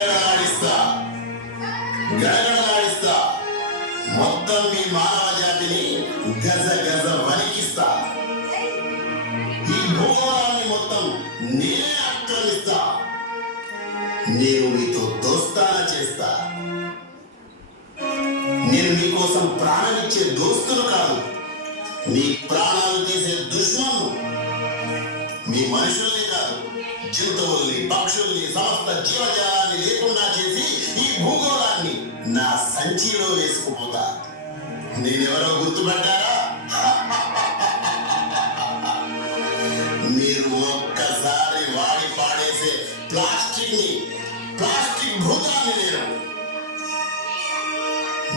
గడగడలాడిస్తా గడగడలాడిస్తా మొత్తం మీ మానవ జాతిని గజ గజ వణికిస్తా. ఈ భూగోళాన్ని మొత్తం నేనే ఆక్రమిస్తా. నేను మీతో దోస్తానా చేస్తా. నేను మీకోసం ప్రాణమిచ్చే దోస్తులు కాదు, మీ ప్రాణాలు తీసే దుష్మను. మీ మనుషుల్ని కాదు, జంతువుల్ని, పక్షుల్ని, సమస్త జీవజాలాన్ని లేకుండా చేసి ఈ భూగోళాన్ని నా సంచిలో వేసుకుపోతా. నేనెవరో గుర్తుపడ్డారా? మీరు ఒక్కసారి వాడి పాడేసే ప్లాస్టిక్ భూతాన్ని. నేను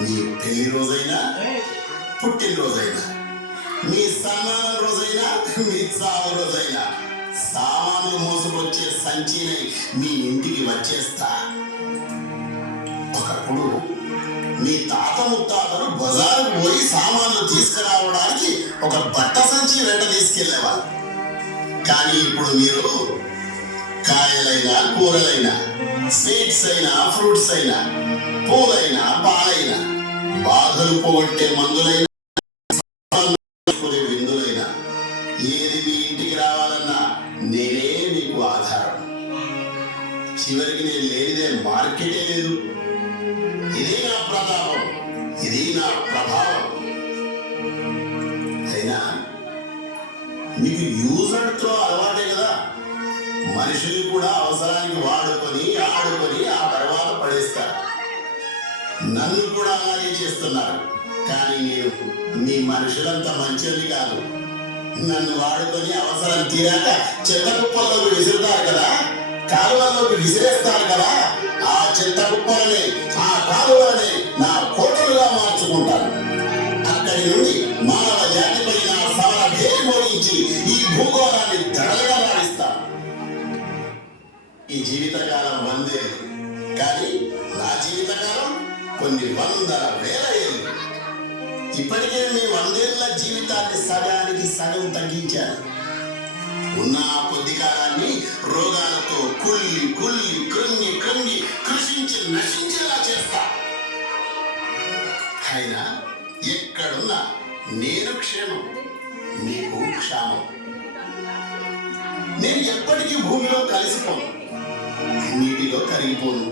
మీ పెళ్లి రోజైనా, పుట్టినరోజైనా, మీ సన్మానం రోజైనా, మీ చావు రోజైనా సామాన్లు మోసుకొచ్చే సంచిని మీ ఇంటికి వచ్చేస్తా. ఒకప్పుడు మీ తాత ముత్తాతలు బజారు పోయి సామాన్లు తీసుకురావడానికి ఒక బట్ట సంచి వెంట తీసుకెళ్లేవాళ్ళు. కానీ ఇప్పుడు మీరు కాయలైనా, కూరలైనా, స్వీట్స్ అయినా, ఫ్రూట్స్ అయినా, పూలైనా, పాలైనా, బాధలు పోగొట్టే మందులైనా, విందులైనా, ఏది మీ ఇంటికి రావాలన్నా నేనే మీకు ఆధారం. చివరికి నేను లేనిదే మార్కెటే లేదు. ఇదే నా ప్రతాపం, ఇది నా ప్రభావం. అయినా మీకు యూజ్ అండ్ త్రో అలవాటే కదా. మనుషులు కూడా అవసరానికి వాడుకొని ఆడుకొని ఆ తర్వాత పడేస్తారు. నన్ను కూడా అలాగే చేస్తున్నారు. కానీ నేను మీ మనుషులంత మంచోళ్ళు కాదు. నన్ను వాడుకొని అవసరం తీరాక చెత్త కుప్పల్లోకి విసురుతారు కదా, కాలువల్లోకి విసిరేస్తారు కదా. ఆ చెత్త కుప్పలని, ఆ కాలువలని నా కోటలుగా మార్చుకుంటాను. అక్కడి నుండి మానవ జాతిపై నా సమర భేరి మోగించి ఈ భూగోళాన్ని దడలుగా రాడిస్తాను. ఈ జీవితకాలం 100 ఏళ్ళు, కానీ నా జీవితకాలం కొన్ని వందల వేల ఏళ్ళు. ఇప్పటికే మీ 100 ఏళ్ల జీవితాన్ని సగానికి సగం తగ్గించాను. ఉన్న కొద్ది కాలాన్ని రోగాలతో కుళ్ళి కుళ్ళి కృంగి కృంగి కృషించి నశించేలా చేస్తా. అయినా ఎక్కడున్నా నేను క్షేమం, మీకు క్షామం. నేను ఎప్పటికీ భూమిలో కలిసిపోను, నీటిలో కరిగిపోను.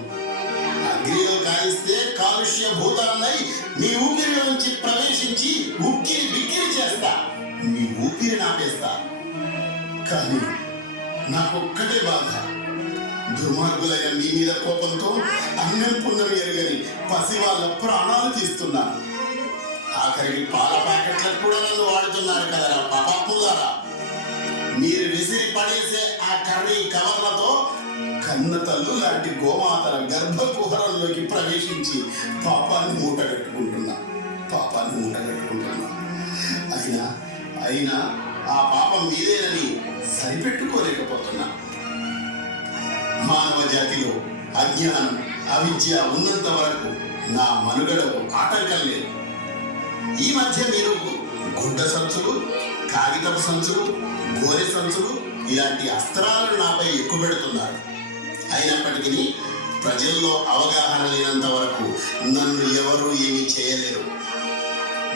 అగ్నిలో కాయిస్తే కాలుష్య భూతాన్నై మీ ఊపిరిలో నుంచి ప్రవేశించి ఉక్కిరి బిక్కిరి చేస్తా. మీ ఊపిరి నాపేస్తా. కానీ నాకొక్కటే బాధ, దుర్మార్గులైన మీ మీద కోపంతో అన్నం పుణ్యం ఎరగని పసి వాళ్ళ ప్రాణాలు తీస్తున్నాను. ఆఖరికి పాల ప్యాకెట్లకు కూడా నన్ను వాడుతున్నారు కదరా పాపాత్ములారా. మీరు విసిరి పడేసే ఆ కర్రీ కవర్లతో కన్న తల్లు లాంటి గోమాతల గర్భకుహరంలోకి ప్రవేశించి పాపాన్ని మూట కట్టుకుంటున్నా. అయినా ఆ పాపం మీదేనని సరిపెట్టుకోలేకపోతున్నా. మానవ జాతిలో అజ్ఞానం, అవిద్య ఉన్నంత వరకు నా మనుగడకు ఆటంకం లేదు. ఈ మధ్య మీరు గుడ్డ సంచులు, కాగితపు సంచులు, గోరె సంచులు ఇలాంటి అస్త్రాలను నాపై ఎక్కువ పెడుతున్నారు. అయినప్పటికీ ప్రజల్లో అవగాహన లేనంత వరకు నన్ను ఎవరూ ఏమీ చేయలేరు.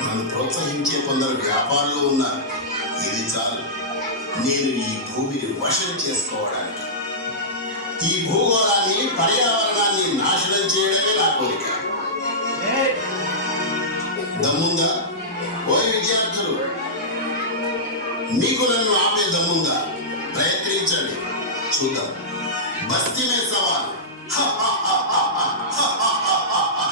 నన్ను ప్రోత్సహించే కొందరు వ్యాపారులు ఉన్నారు. ఇది చాలు నేను ఈ భూమిని వశం చేసుకోవడానికి. ఈ భూగోళాన్ని, పర్యావరణాన్ని నాశనం చేయడమే నా కోరిక. దమ్ముందా ఓయ్ విద్యార్థులు? మీకు నన్ను ఆపే దమ్ముందా? ప్రయత్నించండి, చూద్దాం. బస్తీ మే సవాల్.